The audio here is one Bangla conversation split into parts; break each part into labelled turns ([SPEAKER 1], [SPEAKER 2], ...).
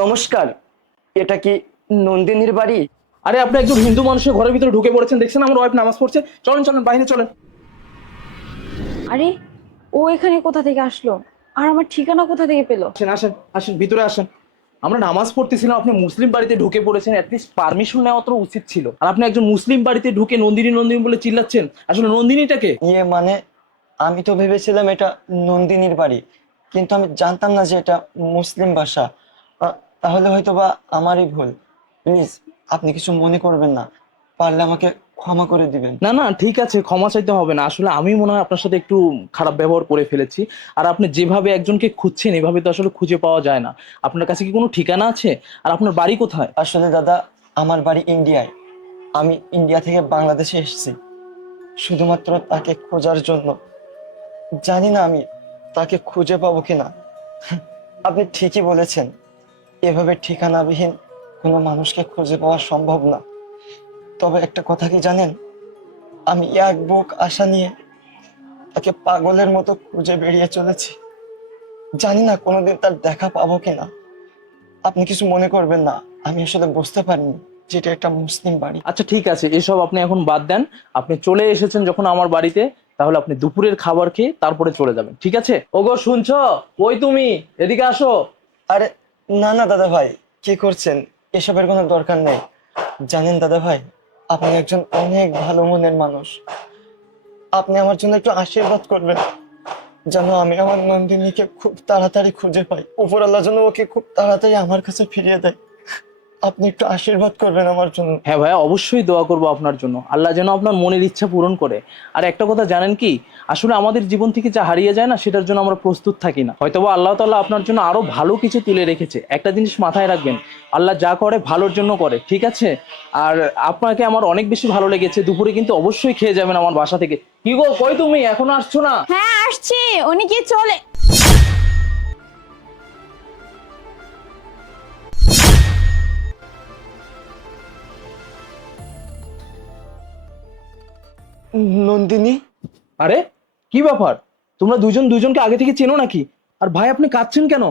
[SPEAKER 1] নমস্কার এটা কি নন্দিনীর বাড়ি?
[SPEAKER 2] আরে আপনি একজন হিন্দু মানুষের ঘরের ভিতরে ঢুকে পড়েছেন দেখছেন আমার ওয়াইফ নামাজ পড়ছে। চলেন চলেন বাইরে চলেন।
[SPEAKER 3] আরে ও এখানে কোথা থেকে আসলো? আর আমার ঠিকানা কোথা থেকে পেল?
[SPEAKER 2] আসেন আসেন আসেন ভিতরে আসেন। আমরা নামাজ পড়তেছিলাম আপনি মুসলিম বাড়িতে ঢুকে পড়েছেন অ্যাটলিস্ট পারমিশন নেওয়া তো উচিত ছিল। আর আপনি একজন মুসলিম বাড়িতে ঢুকে নন্দিনী নন্দিনী বলে চিল্লাচ্ছেন আসলে নন্দিনীটাকে
[SPEAKER 1] ইয়ে মানে আমি তো ভেবেছিলাম এটা নন্দিনীর বাড়ি। কিন্তু আমি জানতাম না যে এটা মুসলিম ভাষা। তাহলে হয়তো বা আমারই ভুল। প্লিজ আপনি কিছু মনে করবেন না। পারলে আমাকে ক্ষমা করে দিবেন।
[SPEAKER 2] না না ঠিক আছে ক্ষমা চাইতে হবে না। আসলে আমি মনে হয় আপনার সাথে একটু খারাপ ব্যবহার করে ফেলেছি। আর আপনি যেভাবে একজনকে খুঁজছেন এভাবে তো আসলে খুঁজে পাওয়া যায় না। আপনার কাছে কি কোনো ঠিকানা আছে? আর আপনার বাড়ি কোথায়?
[SPEAKER 1] আসলে দাদা আমার বাড়ি ইন্ডিয়ায়। আমি ইন্ডিয়া থেকে বাংলাদেশে এসেছি। শুধুমাত্র তাকে খোঁজার জন্য। জানি না আমি তাকে খুঁজে পাবো কিনা? আপনি ঠিকই বলেছেন, এভাবে ঠিকানাবিহীন কোনো মানুষকে খুঁজে পাওয়া সম্ভব না। তবে একটা কথা কি জানেন? আমি এক বুক আশা নিয়ে তাকে পাগলের মতো খুঁজে বেরিয়ে চলেছি। জানি না কোনোদিন তার দেখা পাবো কিনা। আপনি কিছু মনে করবেন না, আমি আসলে বুঝতে পারিনি যেটা একটা মুসলিম বাড়ি।
[SPEAKER 2] আচ্ছা ঠিক আছে, এসব আপনি এখন বাদ দেন। আপনি চলে এসেছেন যখন আমার বাড়িতে তাহলে আপনি দুপুরের খাবার খেয়ে তারপরে চলে যাবেন, ঠিক আছে? ওগো, শুনছ? ওই তুমি? এদিকে আসো।
[SPEAKER 1] আরে, না না, দাদা ভাই, কি করছেন? এসবের কোনো দরকার নেই। জানেন দাদা ভাই, আপনি একজন অনেক ভালো মনের মানুষ। আপনি আমার জন্য একটু আশীর্বাদ করবেন, যেন আমি আমার নন্দিনীকে খুব তাড়াতাড়ি খুঁজে পাই। উপর আল্লাহ যেন ওকে খুব তাড়াতাড়ি আমার কাছে ফিরিয়ে দেয়। আপনি একটু আশীর্বাদ করবেন আমার জন্য।
[SPEAKER 2] হ্যাঁ ভাইয়া অবশ্যই দোয়া করব আপনার জন্য। আল্লাহ যেন আপনার মনের ইচ্ছা পূরণ করে। আর একটা কথা জানেন কি? আসলে আমাদের জীবন থেকে যা হারিয়ে যায় না সেটার জন্য আমরা প্রস্তুত থাকি না। হয়তোবা আল্লাহ তাআলা আপনার জন্য আরও ভালো কিছু তুলে রেখেছে। একটা জিনিস মাথায় রাখবেন আল্লাহ যা করে ভালোর জন্য করে ঠিক আছে? আর আপনাকে আমার অনেক বেশি ভালো লেগেছে। দুপুরে কিন্তু অবশ্যই খেয়ে যাবেন আমার বাসা থেকে। কি গো কই তুমি? এখনও আসছো না?
[SPEAKER 3] হ্যাঁ আসছি। উনি কি চলে
[SPEAKER 1] নন্দিনী।
[SPEAKER 2] আরে কি ব্যাপার? তোমরা দুজন দুজনকে আগে থেকে চেনো নাকি? আর ভাই আপনি কাঁদছেন কেন?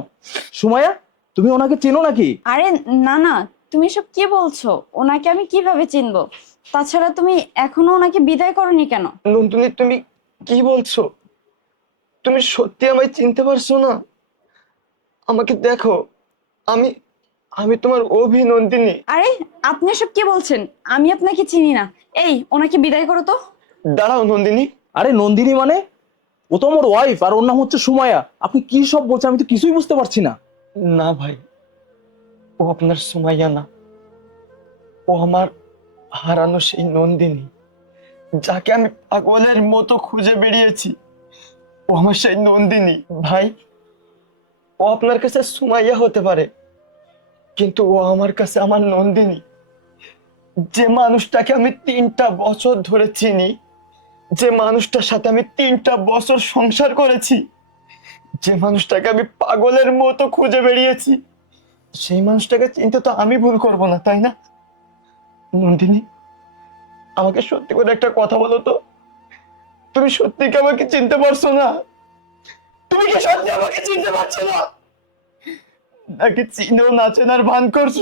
[SPEAKER 2] সুমাইয়া তুমি ওনাকে চেনো নাকি?
[SPEAKER 3] আরে না না তুমি সব কি বলছো? ওনাকে আমি কীভাবে চিনবো? তাছাড়া তুমি এখনও ওনাকে বিদায় করনি কেন?
[SPEAKER 1] নন্দিনী তুমি কি বলছো? তুমি সত্যি আমায় চিনতে পারছ না? আমাকে দেখো আমি আমি তোমার অভিনন্দিনী
[SPEAKER 3] আরে আপনি সব কি বলছেন? আমি আপনাকে চিনি না। এই ওনাকে বিদায় করো তো।
[SPEAKER 1] দাঁড়াও নন্দিনী।
[SPEAKER 2] আরে নন্দিনী মানে? ও তো আমার ওয়াইফ আর ওর নাম হচ্ছে সুমাইয়া। আপনি কি সব বলছেন? আমি তো কিছুই বুঝতে পারছি না।
[SPEAKER 1] না ভাই ও আপনার সুমাইয়া না। ও আমার হারানো সেই নন্দিনী যাকে আমি পাগলের মতো খুঁজে বেরিয়েছি। ও আমার সেই নন্দিনী ভাই। ও আপনার কাছে সুমাইয়া হতে পারে কিন্তু ও আমার কাছে আমার নন্দিনী। যে মানুষটাকে আমি তিনটা বছর ধরে চিনি যে মানুষটার সাথে আমি তিনটা বছর সংসার করেছি, যে মানুষটাকে আমি পাগলের মতো খুঁজে বেরিয়েছি, সেই মানুষটাকে চিনতে তো আমি ভুল করব না, তাই না? নন্দিনী, আমাকে সত্যি করে একটা কথা বলো তো। তুমি সত্যি কি আমাকে চিনতে পারছ না? তুমি কি সত্যি আমাকে চিনতে পারছ না? নাকি চিনেও না চেনার ভান করছ?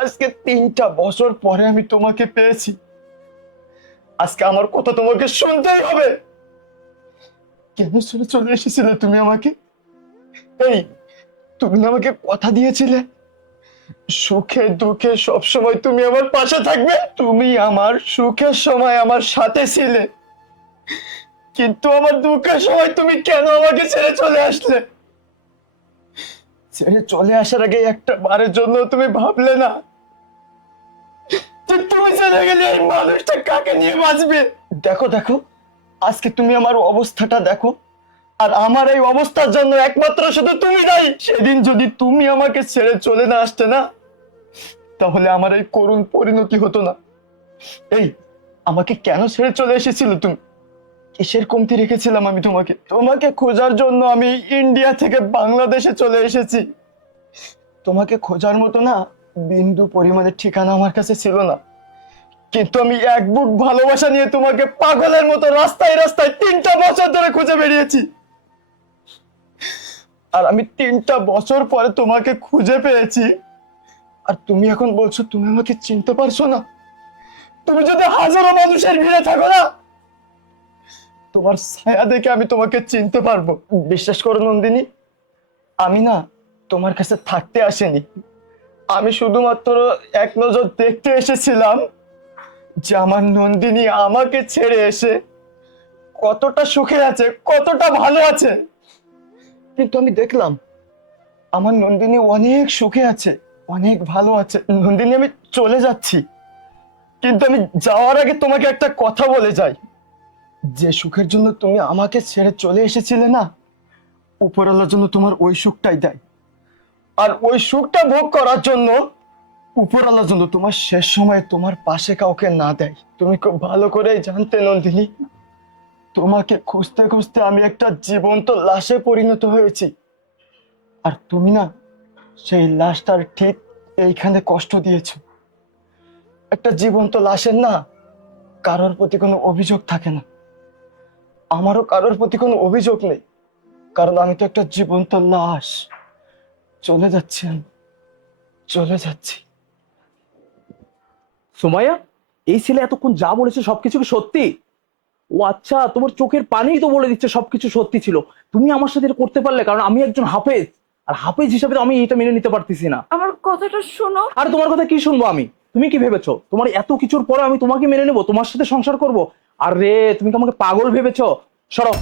[SPEAKER 1] আজকে তিনটা বছর পরে আমি তোমাকে পেয়েছি। আজকে আমার কথা তোমাকে শুনতেই হবে। কেন শুনে চলে এসেছিলে তুমি আমাকে? এই, তুমি আমাকে কথা দিয়েছিলে? সুখে দুঃখে সব সময় তুমি আমার পাশে থাকবে। তুমি আমার সুখের সময় আমার সাথে ছিলে। কিন্তু আমার দুঃখের সময় তুমি কেন আমাকে ছেড়ে চলে আসলে? ছেড়ে চলে আসার আগে একটা বারের জন্য তুমি ভাবলে না। তুমি চলে গেলে এই মানুষটা কাকে নিয়ে বাঁচবে? দেখো দেখো, আজকে তুমি আমার অবস্থাটা দেখো, আর আমার এই অবস্থার জন্য একমাত্র শুধু তুমি দায়ী। সেদিন যদি তুমি আমাকে ছেড়ে চলে না আসতে না, তাহলে আমার এই করুণ পরিণতি হতো না। এই, আমাকে কেন ছেড়ে চলে এসেছিল তুমি? কিসের কমতি রেখেছিলাম আমি তোমাকে? তোমাকে খোঁজার জন্য আমি ইন্ডিয়া থেকে বাংলাদেশে চলে এসেছি। তোমাকে খোঁজার মতো না বিন্দু পরিমাণের ঠিকানা আমার কাছে ছিল না। কিন্তু আমি এক বুক ভালোবাসা নিয়ে তোমাকে পাগলের মতো রাস্তায় রাস্তায় তিনটা বছর ধরে খুঁজে বেরিয়েছি। আর আমি তিনটা বছর পরে তোমাকে খুঁজে পেয়েছি। আর তুমি এখন বলছো, তুমি আমাকে চিনতে পারছ না। তুমি যদি হাজারো মানুষের ভিড়ে থাকো না, তোমার ছায়া দেখে আমি তোমাকে চিনতে পারব। বিশ্বাস করো নন্দিনী, আমি না তোমার কাছে থাকতে আসিনি। আমি শুধুমাত্র এক নজর দেখতে এসেছিলাম যে আমার নন্দিনী আমাকে ছেড়ে এসে কতটা সুখে আছে, কতটা ভালো আছে। কিন্তু আমি দেখলাম আমার নন্দিনী অনেক সুখে আছে, অনেক ভালো আছে। নন্দিনী, আমি চলে যাচ্ছি। কিন্তু আমি যাওয়ার আগে তোমাকে একটা কথা বলে যাই। যে সুখের জন্য তুমি আমাকে ছেড়ে চলে এসেছিলে না, উপরওয়ালার জন্য তোমার ওই সুখটাই দেয়। আর ওই সুখটা ভোগ করার জন্য উপরওয়ালার জন্য তোমার শেষ সময়ে তোমার পাশে কাউকে না দেয়। তুমি খুব ভালো করেই জানতে নন্দিনী, তোমাকে খুঁজতে খুঁজতে আমি একটা জীবন্ত লাশে পরিণত হয়েছি। আর তুমি না সেই লাশটার ঠিক এইখানে কষ্ট দিয়েছ। একটা জীবন্ত লাশের না কারোর প্রতি কোনো অভিযোগ থাকে না। আমারও কারোর প্রতি কোনো অভিযোগ নেই। কারণ আমি তো একটা জীবন্ত লাশ। চলে যাচ্ছি আমি। চলে যাচ্ছি।
[SPEAKER 2] সুমাইয়া এই ছেলে এতক্ষণ যা বলেছে সবকিছু কি সত্যি? ও আচ্ছা তোমার চোখের পানিই তো বলে দিচ্ছে সবকিছু সত্যি ছিল। তুমি আমার সাথে এটা করতে পারলে কারণ আমি একজন হাফেজ। আর হাফেজ হিসাবে আমি এটা মেনে নিতে পারতেছি না।
[SPEAKER 3] আমার কথাটা শোনো।
[SPEAKER 2] আর তোমার কথা কি শুনব আমি? তুমি কি ভেবেছো? তোমার এত কিছুর পরে আমি তোমাকে মেনে নেব? তোমার সাথে সংসার করব? আর রে তুমি কি আমাকে পাগল ভেবেছো? সরো।